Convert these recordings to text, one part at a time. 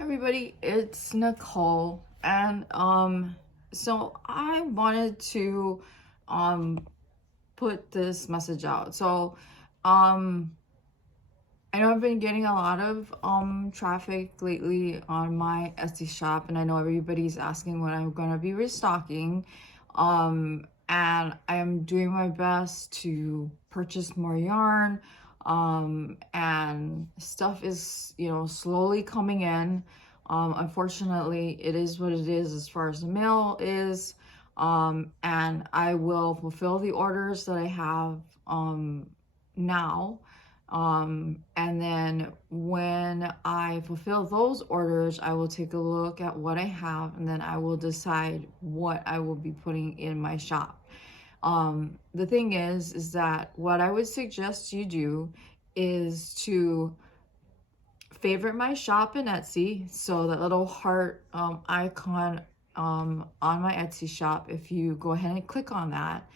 Everybody, it's Nicole, and so I wanted to um put this message out. So um I know I've been getting a lot of traffic lately on my Etsy shop, and I know everybody's asking when I'm gonna be restocking. And I am doing my best to purchase more yarn. And stuff is, slowly coming in. Unfortunately, it is what it is as far as the mail is. And I will fulfill the orders that I have now. And then when I fulfill those orders, I will take a look at what I have, and then I will decide what I will be putting in my shop. The thing is that what I would suggest you do is to favorite my shop in Etsy. So that little heart icon on my Etsy shop, if you go ahead and click on that,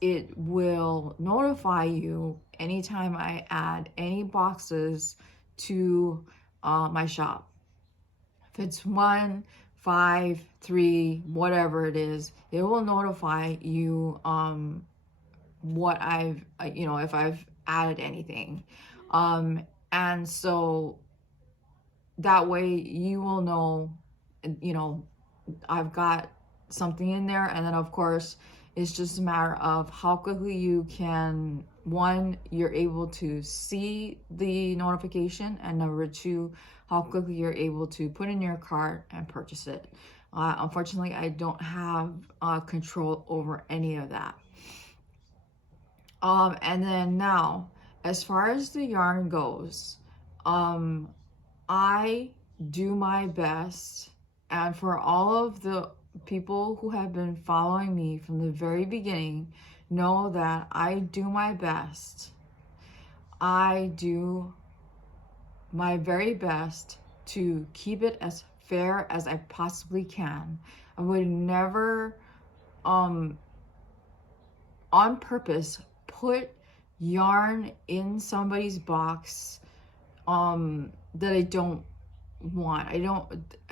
it will notify you anytime I add any boxes to my shop. If it's 1, 5, 3, whatever it is, it will notify you what I've, if I've added anything. And so that way you will know, I've got something in there. And then of course, it's just a matter of how quickly you can, one, you're able to see the notification, and number two, how quickly you're able to put in your cart and purchase it. Unfortunately, I don't have control over any of that. And then now, as far as the yarn goes, I do my best, and for all of the people who have been following me from the very beginning know that I do my best. I do my very best to keep it as fair as I possibly can. I would never on purpose put yarn in somebody's box that I don't want. I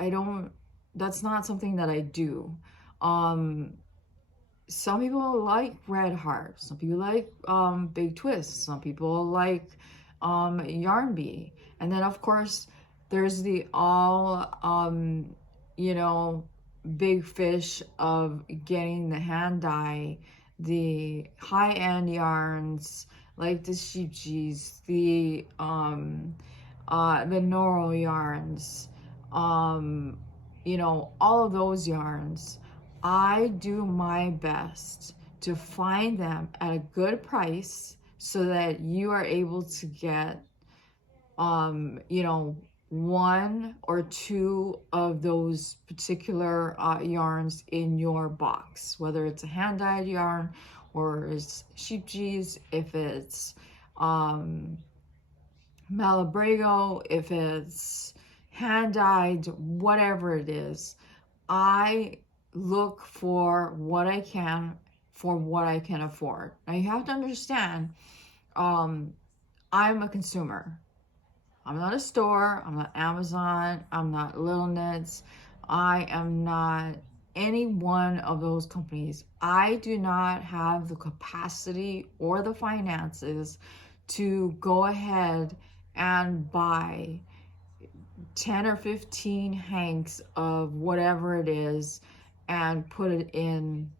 don't that's not something that I do. Some people like Red Heart, some people like Big Twist, some people like Yarn Bee, and then of course there's the all big fish of getting the hand dye, the high-end yarns like the sheep cheese, the Noro yarns, all of those yarns. I do my best to find them at a good price so that you are able to get, one or two of those particular yarns in your box, whether it's a hand-dyed yarn or it's sheep cheese, if it's Malabrigo, if it's hand-dyed, whatever it is. I look for what I can for what I can afford. Now you have to understand, I'm a consumer. I'm not a store, I'm not Amazon, I'm not Little Knits, I am not any one of those companies. I do not have the capacity or the finances to go ahead and buy 10 or 15 hanks of whatever it is and put it in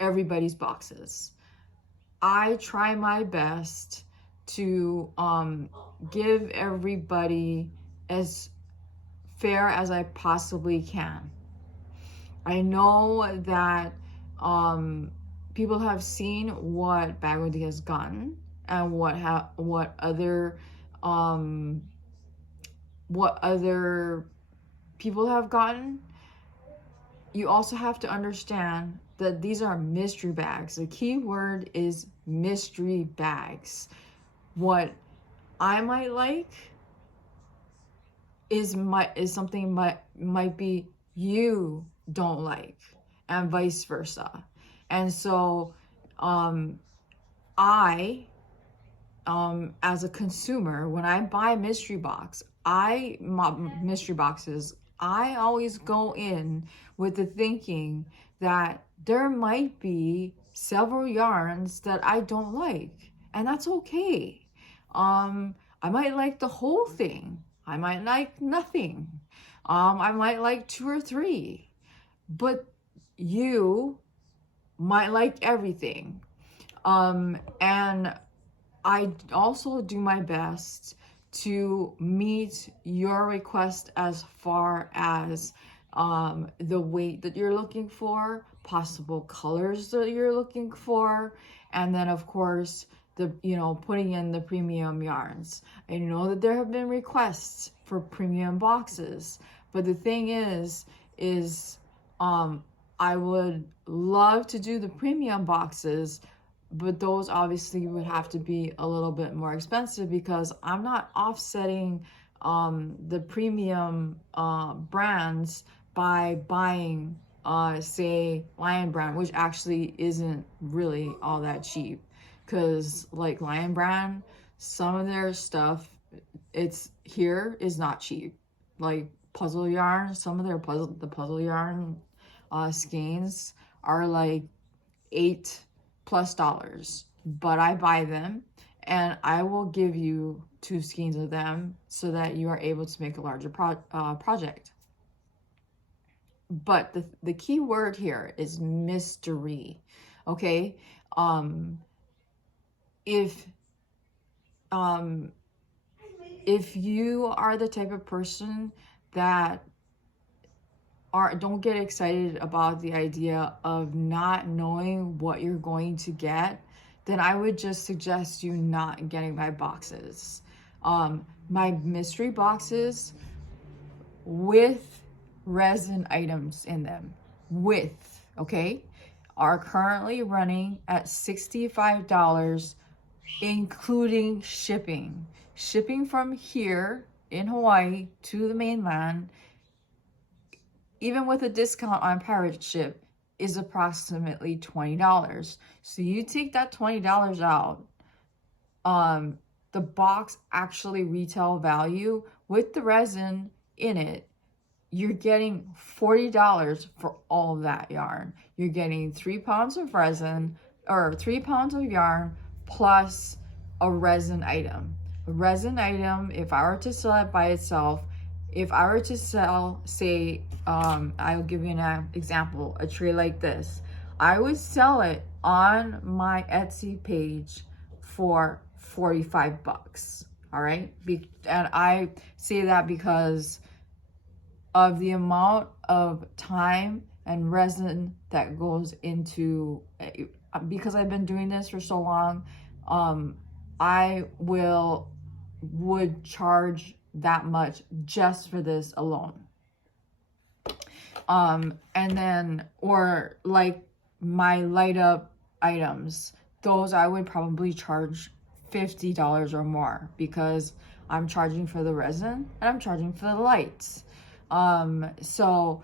everybody's boxes. I try my best to give everybody as fair as I possibly can. I know that people have seen what Bagwadi has gotten and what other people have gotten. You also have to understand that these are mystery bags. The key word is mystery bags. What I might like is something might be you don't like, and vice versa. And so I as a consumer, when I buy a mystery box, my mystery boxes, I always go in with the thinking that there might be several yarns that I don't like, and that's okay. I might like the whole thing. I might like nothing. I might like 2 or 3, but you might like everything. And I also do my best to meet your request as far as the weight that you're looking for, possible colors that you're looking for, and then of course the putting in the premium yarns. I know that there have been requests for premium boxes, but the thing is I would love to do the premium boxes, but those obviously would have to be a little bit more expensive because I'm not offsetting the premium brands by buying say Lion Brand, which actually isn't really all that cheap, because like Lion Brand, some of their stuff it's here is not cheap. Like puzzle yarn, some of their puzzle yarn skeins are like $8+, but I buy them and I will give you 2 skeins of them so that you are able to make a larger project. But the key word here is mystery. Okay, if you are the type of person that don't get excited about the idea of not knowing what you're going to get, then I would just suggest you not getting my boxes. My mystery boxes with resin items in them, okay, are currently running at $65, including shipping. Shipping from here in Hawaii to the mainland, even with a discount on pirate ship, is approximately $20. So you take that $20 out, the box actually retail value with the resin in it, you're getting $40 for all of that yarn. You're getting 3 pounds of resin, or 3 pounds of yarn plus a resin item. A resin item, if I were to sell it by itself, if I were to sell, say, I'll give you an example, a tray like this, I would sell it on my Etsy page for $45. All right, and I say that because of the amount of time and resin that goes into, because I've been doing this for so long, I would charge that much just for this alone. And then, or like my light up items, those I would probably charge $50 or more, because I'm charging for the resin and I'm charging for the lights. So,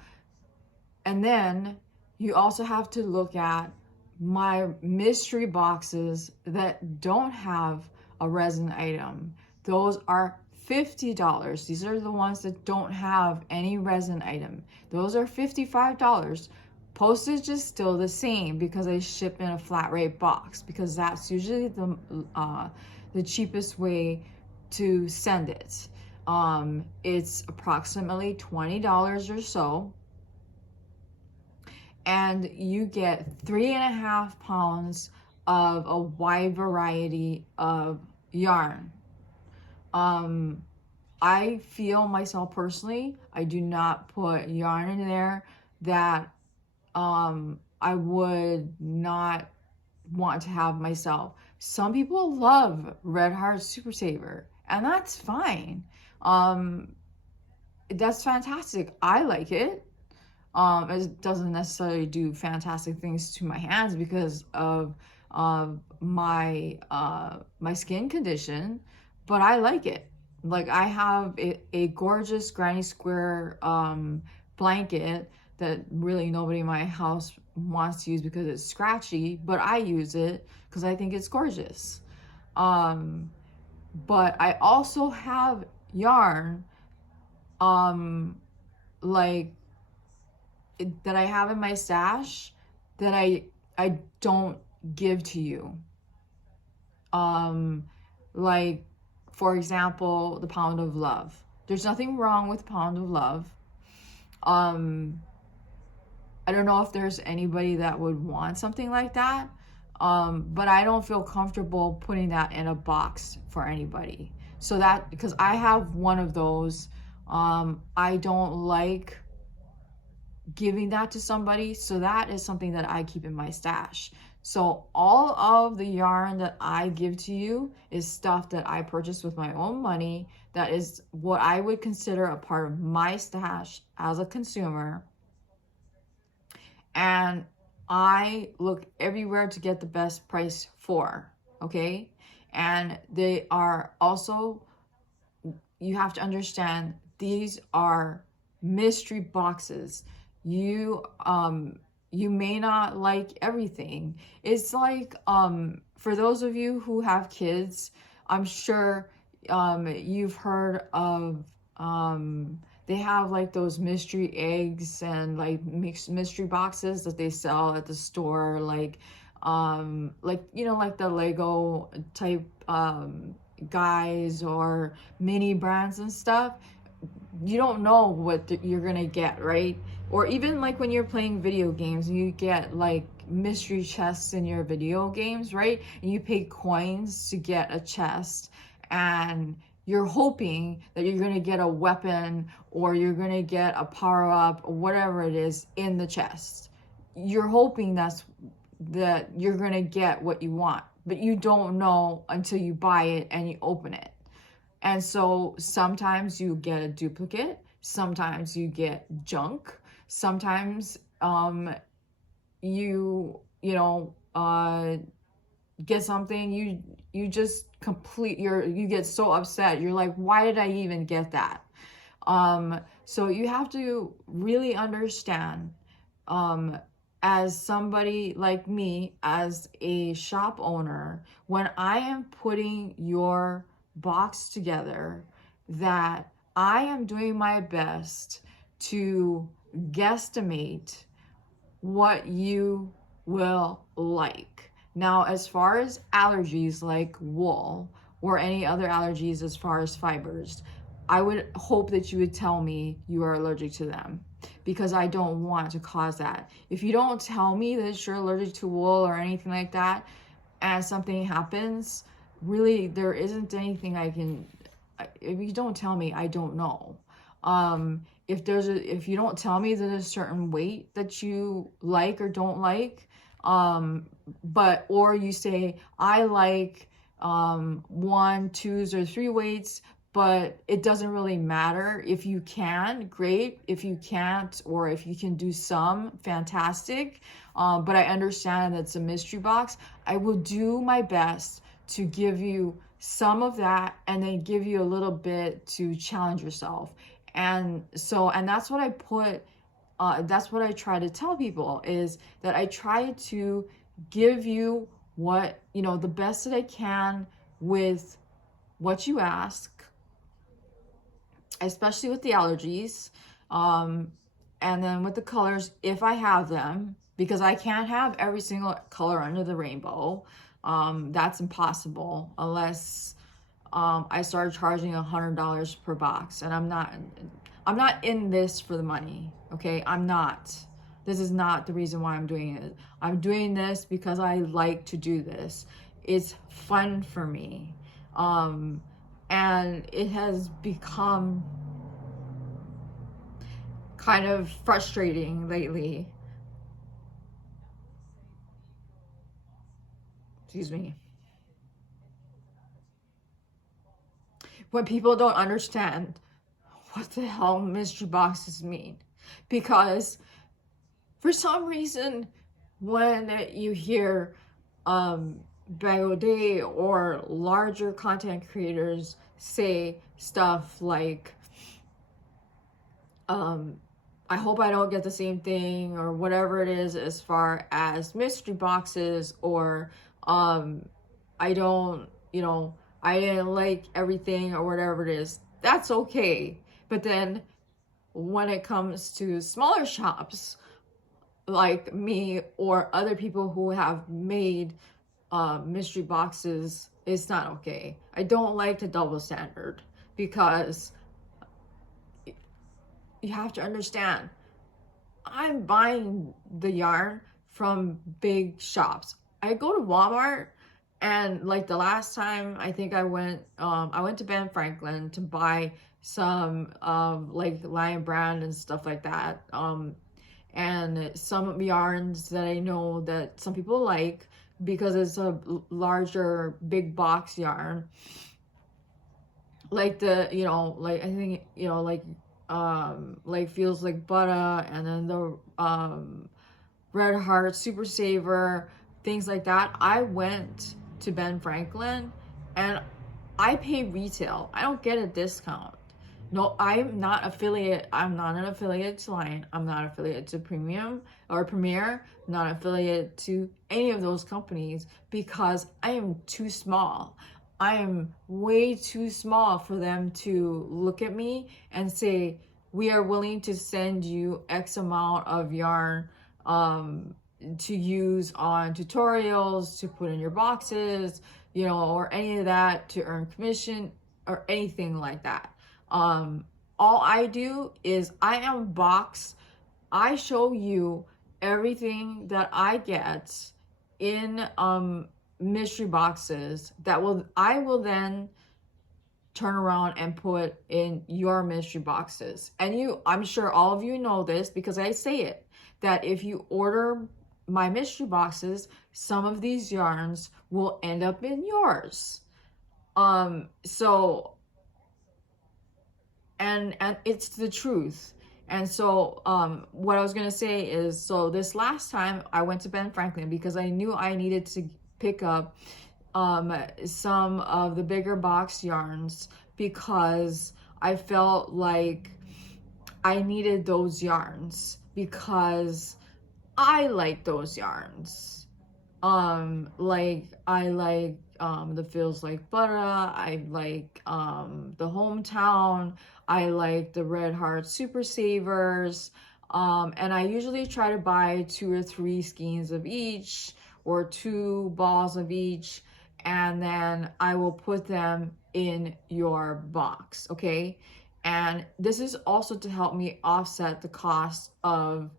and then you also have to look at my mystery boxes that don't have a resin item. Those are $50. These are the ones that don't have any resin item. Those are $55. Postage is still the same because I ship in a flat rate box, because that's usually the cheapest way to send it. It's approximately $20 or so, and you get 3.5 pounds of a wide variety of yarn. I feel myself personally, I do not put yarn in there that I would not want to have myself. Some people love Red Heart Super Saver, and that's fine. That's fantastic. I like it. It doesn't necessarily do fantastic things to my hands because of my skin condition, but I like it. Like, I have a gorgeous granny square blanket that really nobody in my house wants to use because it's scratchy, but I use it because I think it's gorgeous. But I also have yarn, like that I have in my stash that I don't give to you. Like, for example, the Pound of Love. There's nothing wrong with Pound of Love. I don't know if there's anybody that would want something like that. But I don't feel comfortable putting that in a box for anybody. So that, because I have one of those, I don't like giving that to somebody. So that is something that I keep in my stash. So all of the yarn that I give to you is stuff that I purchased with my own money. That is what I would consider a part of my stash as a consumer. And I look everywhere to get the best price for, okay? And they are also, you have to understand, these are mystery boxes. You may not like everything. It's like, for those of you who have kids, I'm sure you've heard of, they have like those mystery eggs and like mixed mystery boxes that they sell at the store, like you know, like the Lego type guys or mini brands and stuff. You don't know what you're gonna get, right? Or even like when you're playing video games, you get like mystery chests in your video games, right? And you pay coins to get a chest, and you're hoping that you're going to get a weapon or you're going to get a power up or whatever it is in the chest. You're hoping that you're going to get what you want, but you don't know until you buy it and you open it. And so sometimes you get a duplicate, sometimes you get junk, sometimes you get something, you just you get so upset. You're like, why did I even get that? So you have to really understand, as somebody like me, as a shop owner, when I am putting your box together, that I am doing my best to guesstimate what you will like. Now, as far as allergies like wool or any other allergies as far as fibers, I would hope that you would tell me you are allergic to them, because I don't want to cause that. If you don't tell me that you're allergic to wool or anything like that, and something happens, really there isn't anything I can, if you don't tell me, I don't know. If you don't tell me that there's a certain weight that you like or don't like, or you say, I like 1, 2s, or 3 weights, but it doesn't really matter. If you can, great. If you can't, or if you can do some, fantastic. But I understand that it's a mystery box. I will do my best to give you some of that and then give you a little bit to challenge yourself. And that's what that's what I try to tell people, is that I try to give you what, the best that I can with what you ask, especially with the allergies, and then with the colors, if I have them, because I can't have every single color under the rainbow. That's impossible unless I start charging $100 per box, and I'm not in this for the money, okay? I'm not. This is not the reason why I'm doing it. I'm doing this because I like to do this. It's fun for me. And it has become kind of frustrating lately. Excuse me. When people don't understand what the hell mystery boxes mean. Because for some reason, when you hear Bagaudet or larger content creators say stuff like, I hope I don't get the same thing, or whatever it is, as far as mystery boxes, or I don't, I didn't like everything, or whatever it is, that's okay. But then when it comes to smaller shops like me or other people who have made mystery boxes, it's not okay. I don't like the double standard, because you have to understand, I'm buying the yarn from big shops. I go to Walmart, and like the last time I think I went to Ben Franklin to buy some like Lion Brand and stuff like that. And some yarns that I know that some people like because it's a larger big box yarn, like the, like I think, like Feels Like Butter, and then the Red Heart, Super Saver, things like that. I went to Ben Franklin and I pay retail. I don't get a discount. No, I'm not affiliate. I'm not an affiliate to Lion. I'm not affiliate to Premium or Premier. I'm not affiliate to any of those companies because I am too small. I am way too small for them to look at me and say, we are willing to send you X amount of yarn to use on tutorials, to put in your boxes, or any of that, to earn commission or anything like that. All I do is I unbox, I show you everything that I get in mystery boxes that I will then turn around and put in your mystery boxes. And I'm sure all of you know this because I say it, that if you order my mystery boxes, some of these yarns will end up in yours. So and it's the truth. And so what I was going to say is, so this last time I went to Ben Franklin because I knew I needed to pick up some of the bigger box yarns because I felt like I needed those yarns because I like those yarns. Like I like the Feels Like Butter, I like the Hometown, I like the Red Heart Super Savers, and I usually try to buy 2 or 3 skeins of each or 2 balls of each, and then I will put them in your box, okay? And this is also to help me offset the cost of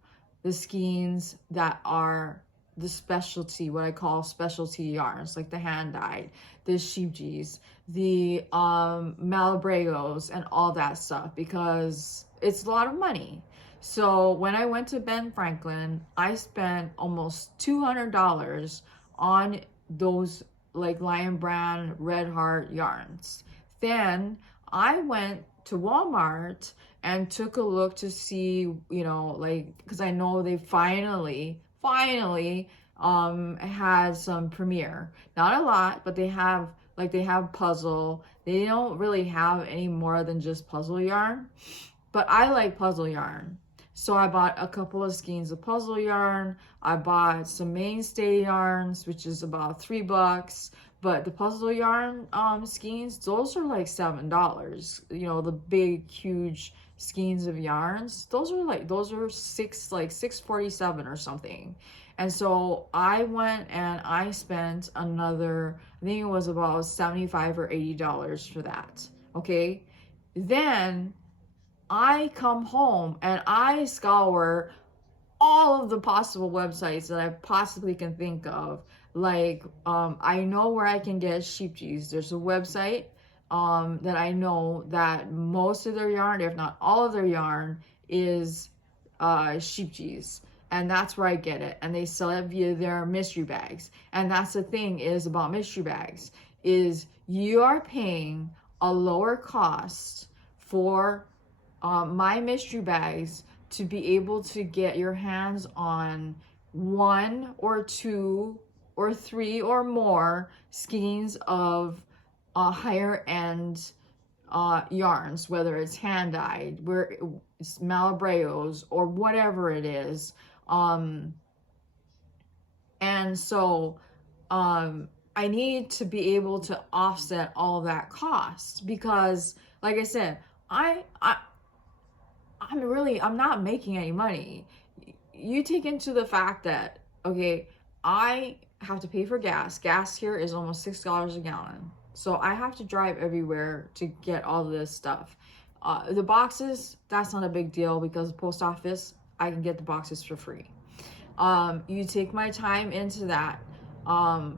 the skeins that are the specialty, what I call specialty yarns, like the hand dyed, the sheepjies, the Malabregos, and all that stuff, because it's a lot of money. So when I went to Ben Franklin, I spent almost $200 on those like Lion Brand Red Heart yarns. Then I went to Walmart and took a look to see, like, because I know they finally had some Premiere. Not a lot, but they have puzzle. They don't really have any more than just puzzle yarn, but I like puzzle yarn. So I bought a couple of skeins of puzzle yarn. I bought some mainstay yarns, which is about $3. But the puzzle yarn skeins, those are like $7. The big, huge skeins of yarns, those are $6.47 or something. And so I went and I spent another, I think it was about $75 or $80 for that. Okay. Then I come home and I scour all of the possible websites that I possibly can think of. Like, I know where I can get sheepjies. There's a website that I know that most of their yarn, if not all of their yarn, is sheepjies. And that's where I get it. And they sell it via their mystery bags. And that's the thing is about mystery bags, is you are paying a lower cost for my mystery bags to be able to get your hands on 1 or 2 or 3 or more skeins of higher end yarns, whether it's hand dyed, where it's Malabreos or whatever it is. And so I need to be able to offset all that cost because, like I said, I'm not making any money. You take into the fact that, okay, I have to pay for gas. Gas here is almost $6 a gallon. So I have to drive everywhere to get all this stuff. The boxes, that's not a big deal because the post office, I can get the boxes for free. You take my time into that. I'm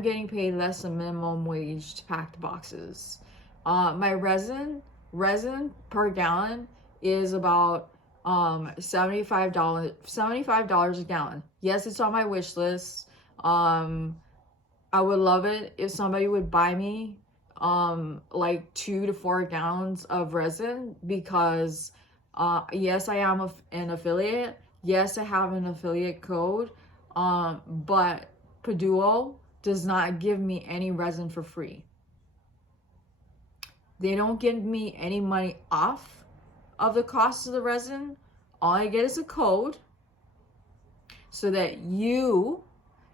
getting paid less than minimum wage to pack the boxes. My resin per gallon is about $75 a gallon. Yes, it's on my wish list. I would love it if somebody would buy me like 2 to 4 gallons of resin, because yes, I am an affiliate. Yes, I have an affiliate code. But Paduo does not give me any resin for free. They don't give me any money off of the cost of the resin. All I get is a code so that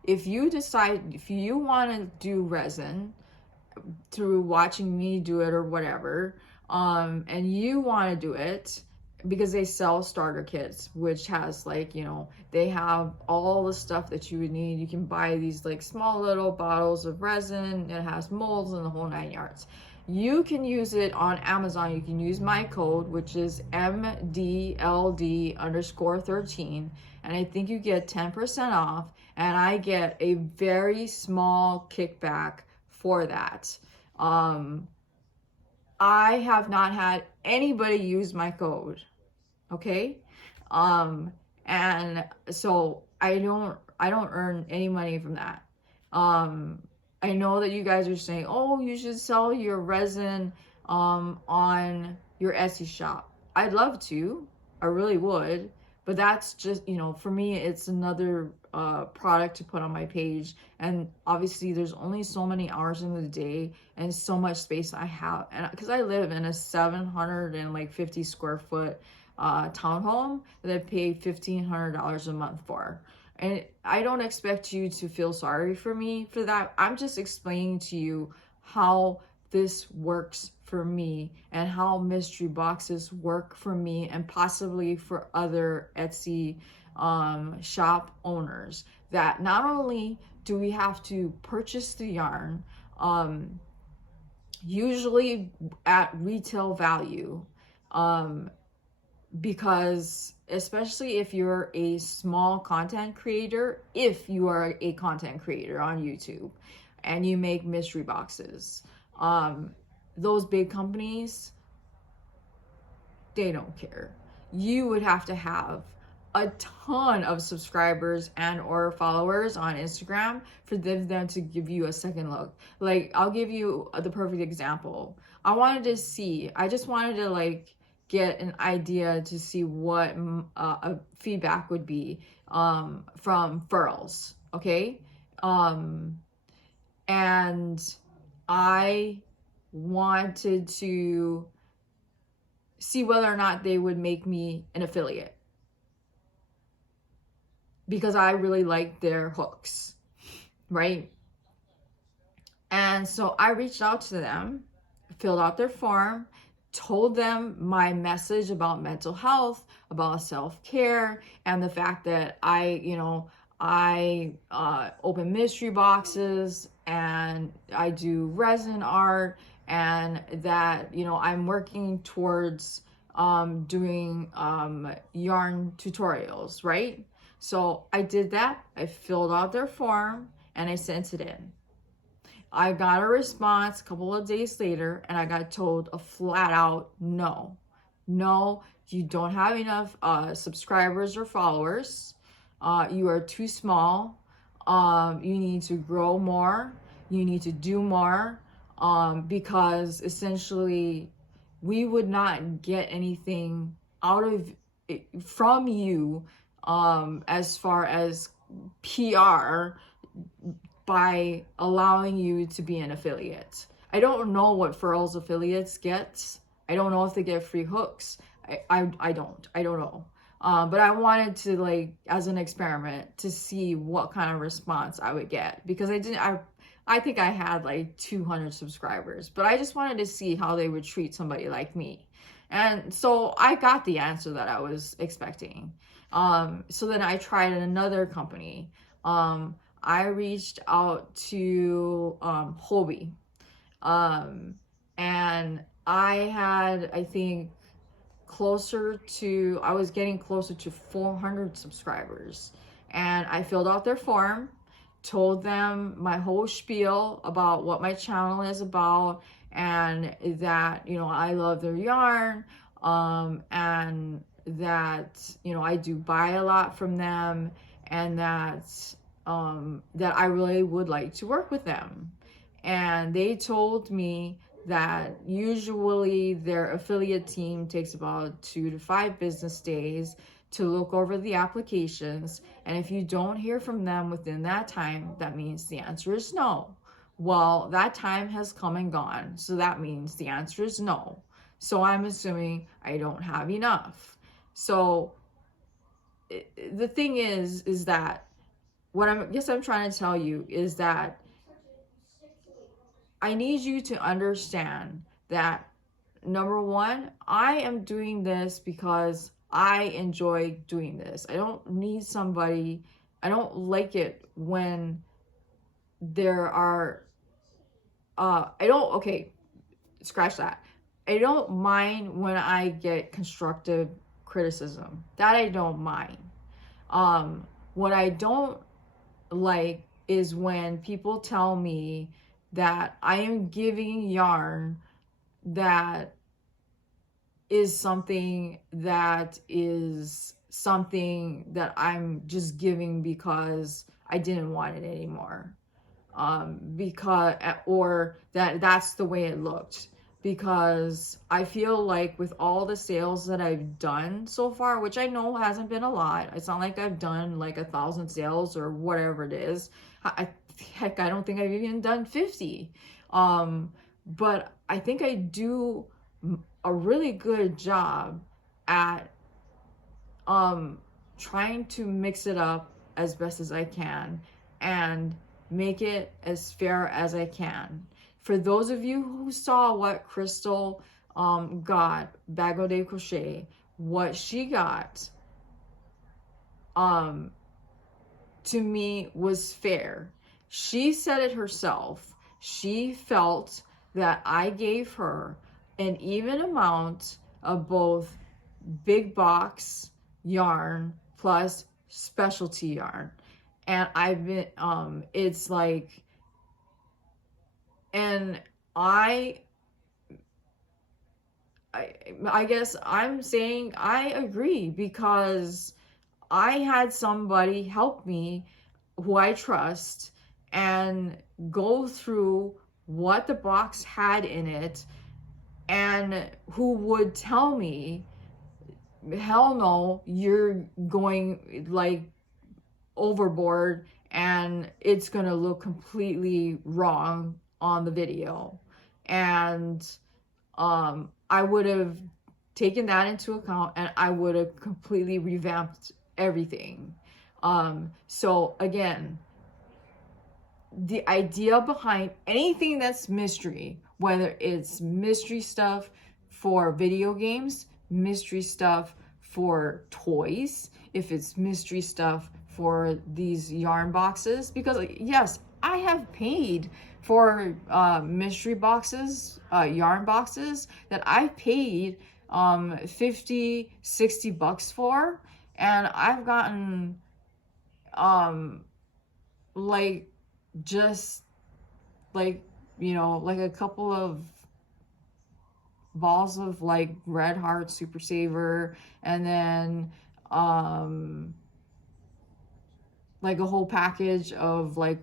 if you want to do resin through watching me do it or whatever, and you want to do it, because they sell starter kits, which has like, they have all the stuff that you would need. You can buy these like small little bottles of resin. It has molds and the whole 9 yards. You can use it on Amazon. You can use my code, which is MDLD_13. And I think you get 10% off. And I get a very small kickback for that. I have not had anybody use my code. Okay? And so I don't earn any money from that. I know that you guys are saying, oh, you should sell your resin on your Etsy shop. I'd love to. I really would. But that's just, for me, it's another product to put on my page. And obviously, there's only so many hours in the day and so much space I have. And because I live in a 750 square foot townhome that I pay $1,500 a month for. And I don't expect you to feel sorry for me for that. I'm just explaining to you how this works for me and how mystery boxes work for me and possibly for other Etsy shop owners. That not only do we have to purchase the yarn, usually at retail value, because especially if you're a small content creator, if you are a content creator on YouTube and you make mystery boxes, those big companies, they don't care. You would have to have a ton of subscribers and or followers on Instagram for them to give you a second look. Like, I'll give you the perfect example. I just wanted to like get an idea to see what a feedback would be from furls, okay? And I wanted to see whether or not they would make me an affiliate, because I really like their hooks, right? And so I reached out to them, filled out their form, told them my message about mental health, about self-care, and the fact that I open mystery boxes and I do resin art, and that, I'm working towards doing yarn tutorials, right? So I did that. I filled out their form and I sent it in. I got a response a couple of days later, and I got told a flat out no. No, you don't have enough subscribers or followers. You are too small. You need to grow more. You need to do more, because essentially we would not get anything out of it from you as far as PR by allowing you to be an affiliate. I don't know what Furls affiliates get. I don't know if they get free hooks. I don't know. But I wanted to, like, as an experiment, to see what kind of response I would get, because I think I had like 200 subscribers, but I just wanted to see how they would treat somebody like me. And so I got the answer that I was expecting. So then I tried another company. I reached out to Hobie. Um, and I had, I think, I was getting closer to 400 subscribers. And I filled out their form, told them my whole spiel about what my channel is about, and that, I love their yarn, and that, I do buy a lot from them, and that I really would like to work with them. And they told me that usually their affiliate team takes about 2 to 5 business days to look over the applications. And if you don't hear from them within that time, that means the answer is no. Well, that time has come and gone. So that means the answer is no. So I'm assuming I don't have enough. So the thing is that what I'm trying to tell you is that I need you to understand that, number one, I am doing this because I enjoy doing this. I don't need somebody, I don't like it when there are, okay, scratch that. I don't mind when I get constructive criticism. That I don't mind. What I don't like is when people tell me that I am giving yarn that is something that I'm just giving because I didn't want it anymore. Because, or that's the way it looked. Because I feel like with all the sales that I've done so far, which I know hasn't been a lot, it's not like I've done like 1,000 sales or whatever it is. Heck, I don't think I've even done 50. But I think I do a really good job at trying to mix it up as best as I can and make it as fair as I can. For those of you who saw what Crystal got, Bago de Crochet, what she got, to me was fair. She said it herself. She felt that I gave her an even amount of both big box yarn plus specialty yarn. And I've been, it's like, and I guess I'm saying I agree because I had somebody help me who I trust and go through what the box had in it, and who would tell me, hell no, you're going like overboard and it's gonna look completely wrong on the video. And I would have taken that into account and I would have completely revamped everything. So again, the idea behind anything that's mystery, whether it's mystery stuff for video games, mystery stuff for toys, if it's mystery stuff for these yarn boxes, because yes, I have paid for mystery boxes, yarn boxes that I paid 50, 60 bucks for, and I've gotten like just like, like a couple of balls of like Red Heart Super Saver, and then like a whole package of like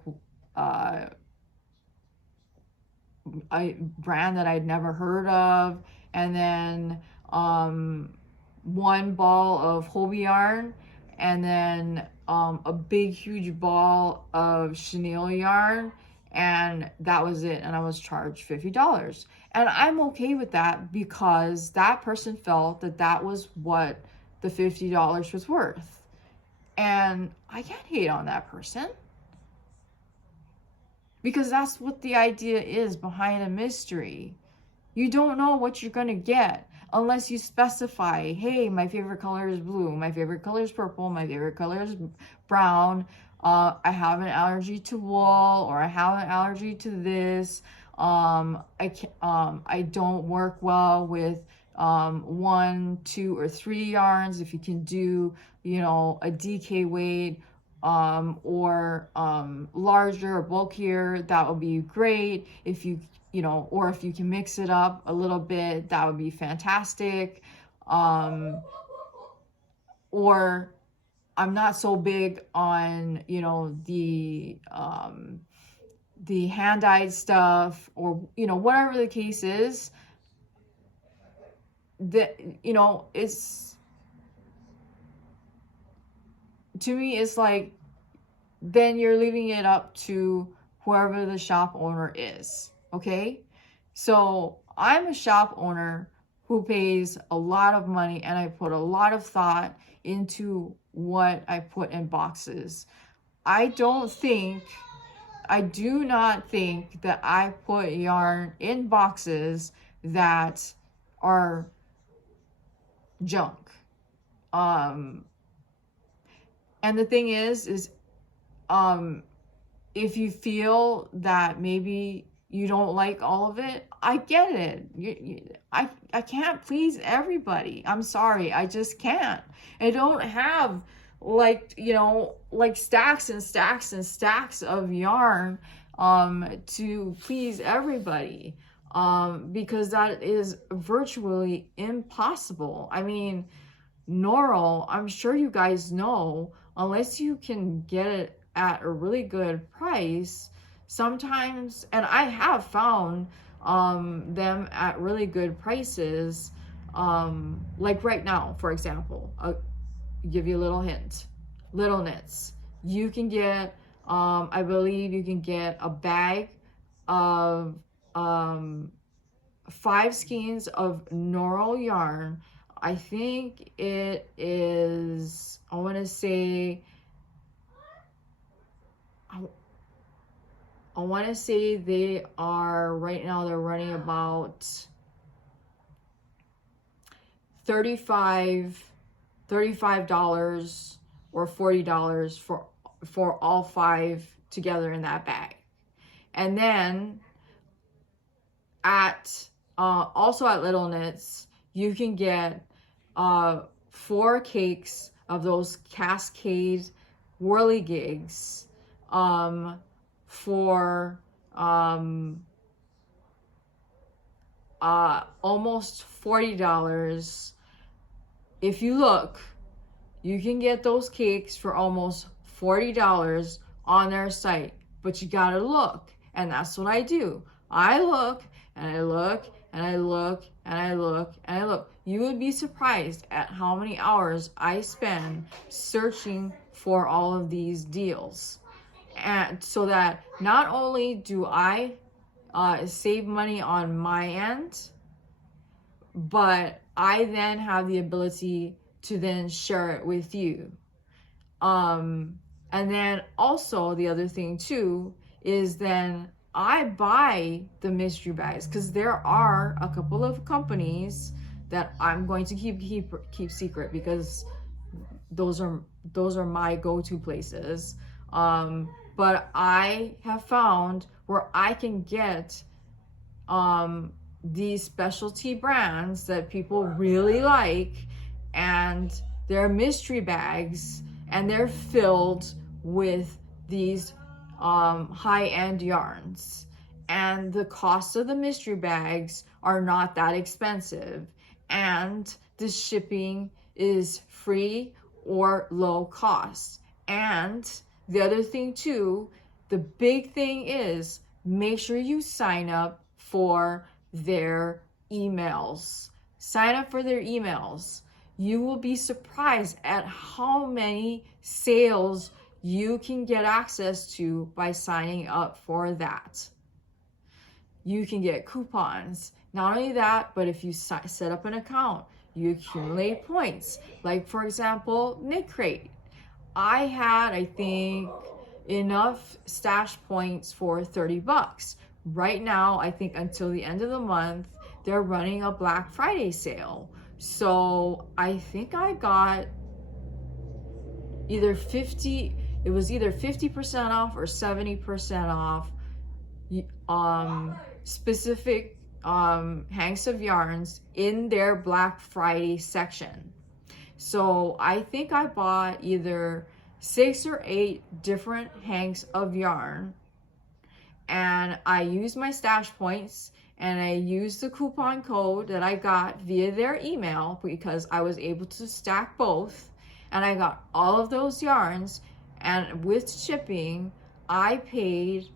a brand that I'd never heard of, and then one ball of Hobie yarn, and then a big huge ball of chenille yarn, and that was it. And I was charged $50, and I'm okay with that because that person felt that that was what the $50 was worth, and I can't hate on that person. because that's what the idea is behind a mystery. You don't know what you're going to get unless you specify, hey, my favorite color is blue, my favorite color is purple, my favorite color is brown, I have an allergy to wool, or I have an allergy to this. I don't work well with 1, 2, or 3 yarns. If you can do, you know, a DK weight, or larger or bulkier, that would be great. If you know, or if you can mix it up a little bit, that would be fantastic. Or I'm not so big on, you know, the hand-dyed stuff, or, you know, whatever the case is, that, you know, it's, to me, it's like, then you're leaving it up to whoever the shop owner is, okay? So I'm a shop owner who pays a lot of money, and I put a lot of thought into what I put in boxes. I do not think that I put yarn in boxes that are junk. And the thing is, if you feel that maybe you don't like all of it, I get it. I can't please everybody. I'm sorry, I just can't. I don't have, like, you know, like stacks and stacks and stacks of yarn to please everybody, because that is virtually impossible. I mean, Norol, I'm sure you guys know, unless you can get it at a really good price, sometimes, and I have found them at really good prices, like right now, for example, I'll give you a little hint. Little Knits, you can get, I believe you can get a bag of 5 skeins of Norol yarn. I think it is, I want to say they are, right now they're running about $35 or $40 for all 5 together in that bag. And then at also at Little Knits, you can get 4 cakes of those Cascade whirligigs for almost $40. If you look, you can get those cakes for almost $40 on their site, but you gotta look, and that's what I do. I look and I look and I look and I look and I look. You would be surprised at how many hours I spend searching for all of these deals. And so that not only do I save money on my end, but I then have the ability to then share it with you. And then also the other thing too is then I buy the mystery bags, because there are a couple of companies that I'm going to keep secret, because those are my go-to places. But I have found where I can get these specialty brands that people really like, and they're mystery bags, and they're filled with these high-end yarns, and the cost of the mystery bags are not that expensive, and the shipping is free or low cost. And the other thing too, the big thing is, make sure you sign up for their emails. Sign up for their emails. You will be surprised at how many sales you can get access to by signing up for that. You can get coupons. Not only that, but if you set up an account, you accumulate points. Like, for example, Knit Crate. I had, I think enough stash points for 30 bucks. Right now, I think until the end of the month, they're running a Black Friday sale. So I think I got either 50% off or 70% off specific hanks of yarns in their Black Friday section. So I think I bought either 6 or 8 different hanks of yarn, and I used my stash points and I used the coupon code that I got via their email because I was able to stack both, and I got all of those yarns, and with shipping I paid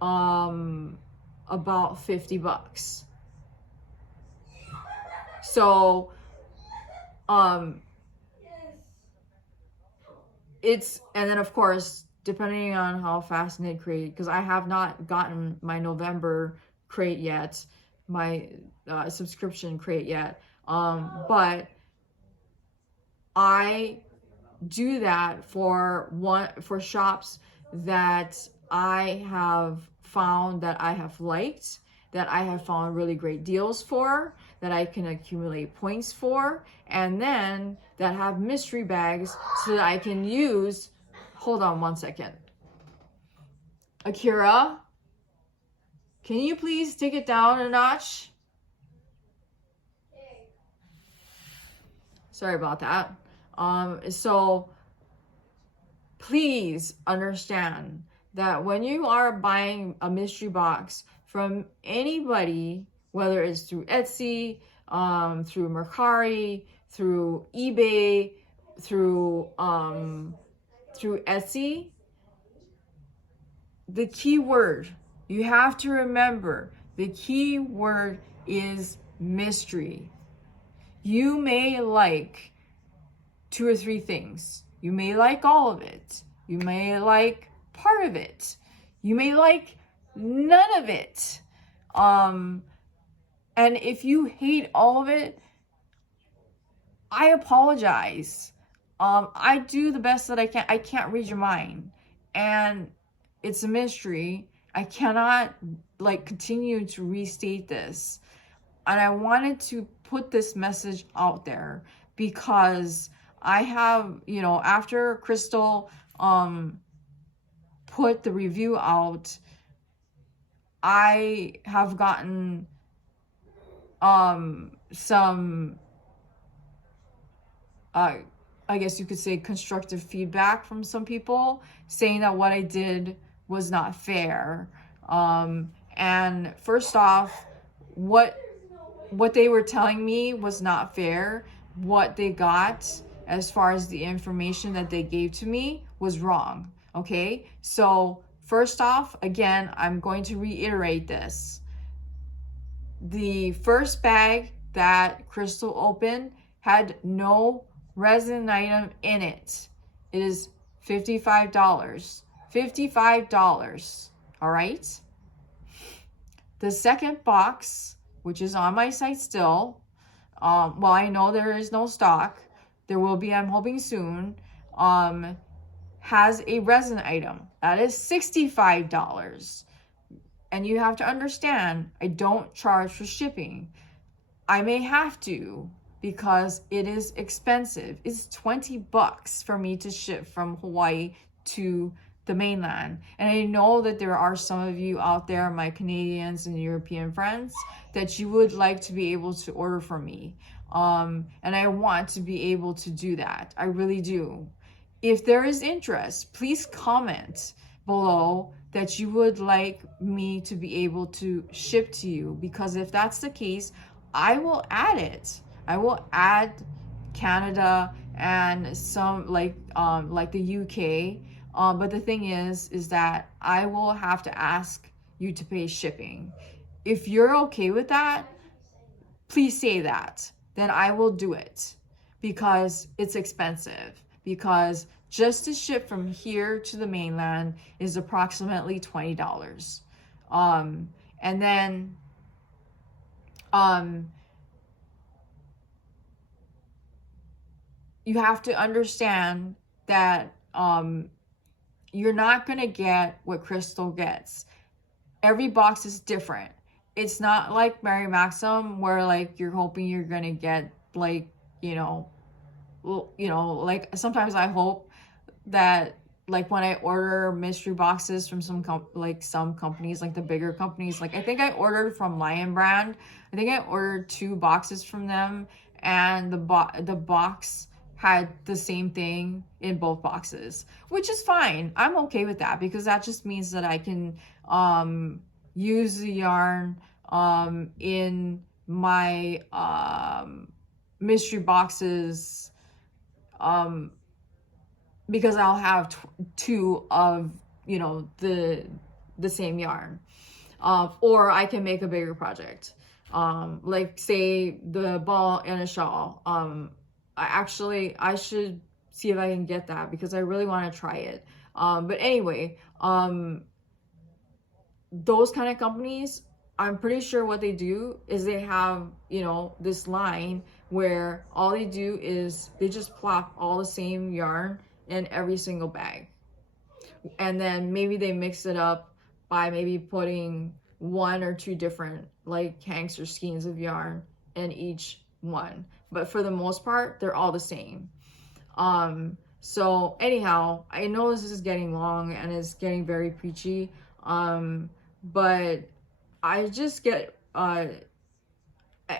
about 50 bucks. So it's, and then of course, depending on how fast knit crate, because I have not gotten my November crate yet, my subscription crate yet, but I do that for shops that I have found that I have liked, that I have found really great deals for, that I can accumulate points for, and then that have mystery bags so that I can use. Hold on one second. Akira, can you please take it down a notch? Sorry about that. So please understand that when you are buying a mystery box from anybody, whether it's through Etsy, through Mercari, through eBay, through Etsy, the key word you have to remember, the key word is mystery. You may like 2 or 3 things. You may like all of it. You may like part of it. You may like none of it. And if you hate all of it, I apologize. I do the best that I can. I can't read your mind, and it's a mystery. I cannot continue to restate this, and I wanted to put this message out there because I have, after Crystal put the review out, I have gotten some I guess you could say constructive feedback from some people saying that what I did was not fair. And first off, what they were telling me was not fair. What they got as far as the information that they gave to me was wrong. Okay, so first off, again, I'm going to reiterate this. The first bag that Crystal opened had no resin item in it. It is $55. $55. All right. The second box, which is on my site still, well, I know there is no stock. There will be, I'm hoping soon, has a resin item. That is $65. And you have to understand, I don't charge for shipping. I may have to because it is expensive. It's 20 bucks for me to ship from Hawaii to the mainland. And I know that there are some of you out there, my Canadians and European friends, that you would like to be able to order from me. And I want to be able to do that. I really do. If there is interest, please comment below that you would like me to be able to ship to you, because if that's the case, I will add it. I will add Canada and some like the UK. But the thing is that I will have to ask you to pay shipping. If you're okay with that, please say that. Then I will do it, because it's expensive. Because just to ship from here to the mainland is approximately $20. And then you have to understand that you're not going to get what Crystal gets. Every box is different. It's not like Mary Maxim where like you're hoping you're going to get like, you know, like sometimes I hope that like when I order mystery boxes from some some companies, like the bigger companies, like I think I ordered from Lion Brand. I think I ordered 2 boxes from them, and the box had the same thing in both boxes, which is fine. I'm okay with that because that just means that I can use the yarn in my mystery boxes because I'll have 2 of, you know, the same yarn. Or I can make a bigger project. Like say the ball and a shawl. I should see if I can get that because I really want to try it. But anyway, those kind of companies, I'm pretty sure what they do is they have, you know, this line where all they do is they just plop all the same yarn in every single bag. And then maybe they mix it up by maybe putting 1 or 2 different like hanks or skeins of yarn in each one. But for the most part, they're all the same. So anyhow, I know this is getting long and it's getting very preachy. But I just get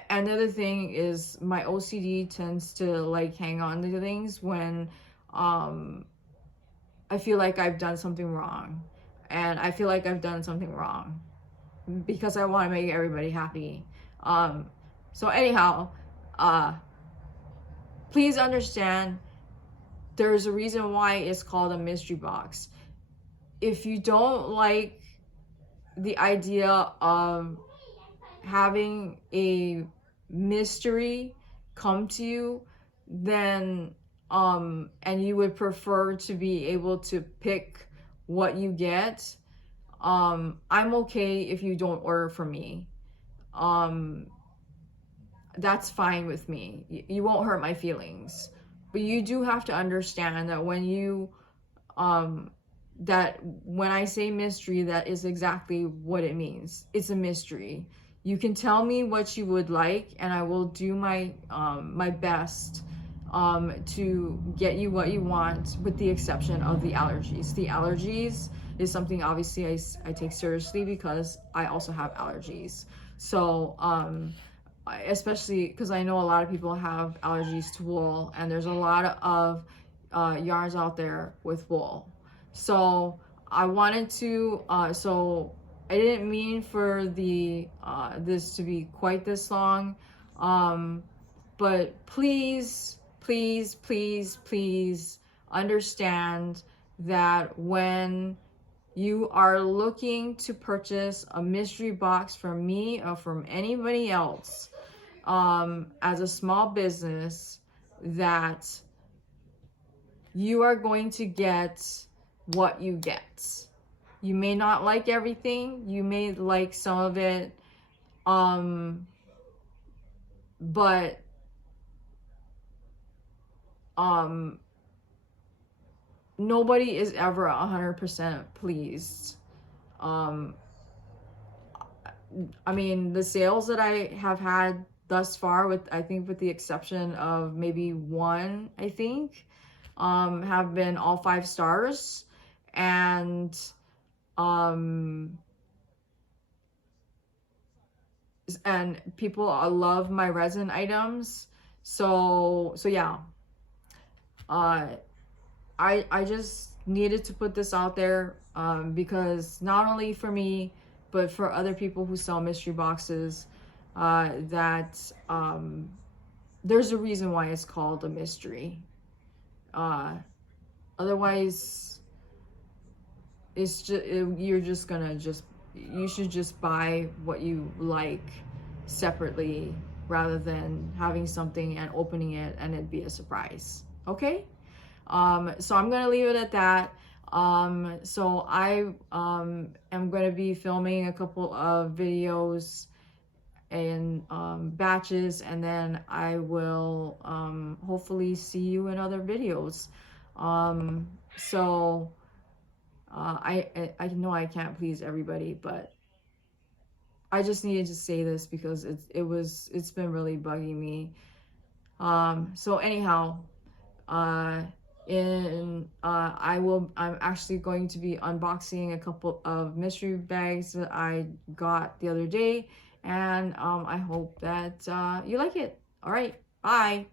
another thing is my OCD tends to like hang on to things when I feel like I've done something wrong, and I feel like I've done something wrong because I want to make everybody happy. So anyhow, please understand there's a reason why it's called a mystery box. If you don't like the idea of having a mystery come to you, then and you would prefer to be able to pick what you get, I'm okay if you don't order from me. That's fine with me. You won't hurt my feelings. But you do have to understand that when you that when I say mystery, that is exactly what it means. It's a mystery. You can tell me what you would like, and I will do my my best to get you what you want, with the exception of the allergies. The allergies is something obviously I take seriously because I also have allergies. So especially because I know a lot of people have allergies to wool, and there's a lot of yarns out there with wool. So I wanted to, so I didn't mean for the this to be quite this long, but please, please, please, please understand that when you are looking to purchase a mystery box from me or from anybody else, as a small business, that you are going to get what you get. You may not like everything, you may like some of it, but nobody is ever 100% pleased. I mean, the sales that I have had thus far, with I think with the exception of maybe one, I think, have been all 5 stars. And people love my resin items. So yeah, I just needed to put this out there, because not only for me, but for other people who sell mystery boxes, that there's a reason why it's called a mystery. Otherwise, it's just, you're just gonna you should just buy what you like separately, rather than having something and opening it and it be a surprise. Okay? So I'm gonna leave it at that. So I am gonna be filming a couple of videos in batches, and then I will hopefully see you in other videos. So I know I can't please everybody, but I just needed to say this because it's been really bugging me. So anyhow, uh I'm actually going to be unboxing a couple of mystery bags that I got the other day, and I hope that you like it. All right, bye.